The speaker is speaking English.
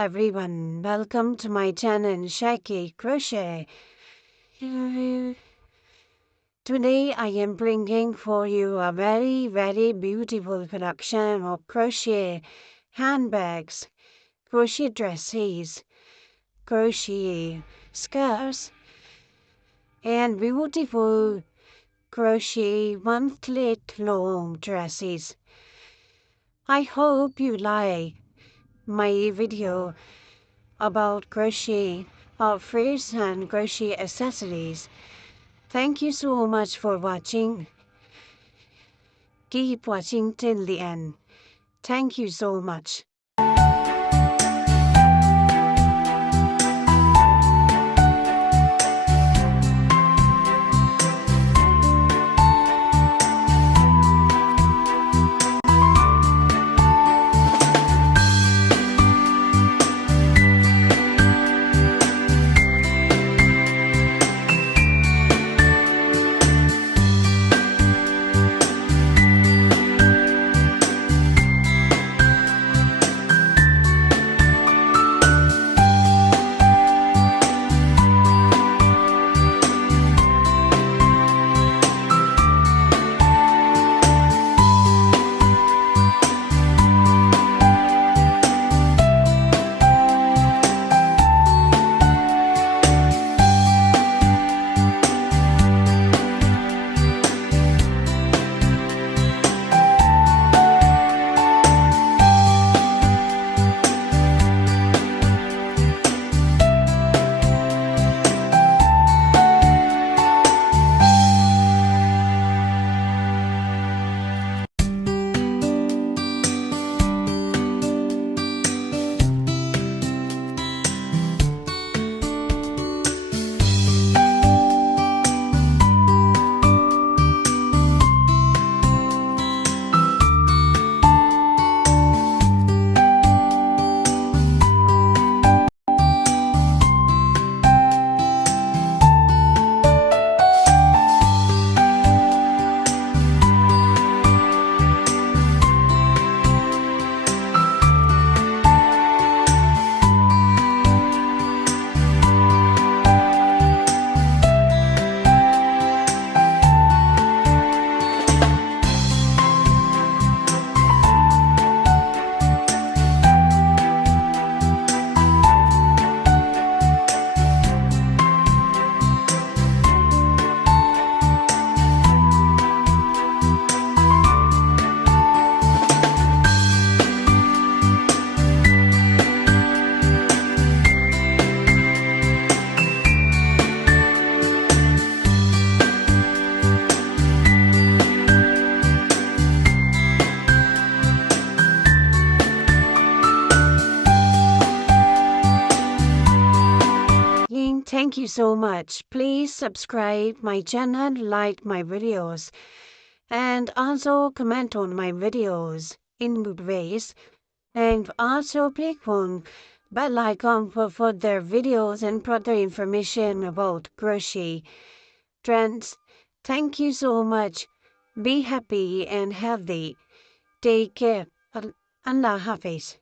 everyone, welcome to my channel Shaky Crochet. Today I am bringing for you a very beautiful collection of crochet handbags, crochet dresses, crochet skirts, and beautiful crochet one-slit long dresses. I hope you like my video about crochet outfits and crochet accessories. Thank you so much for watching. Keep watching till the end. Thank you so much. Thank you so much. Please subscribe my channel, like my videos, and also comment on my videos in good ways. And also click on bell icon for further videos and further information about crochet trends. Thank you so much. Be happy and healthy. Take care. Allah Hafiz.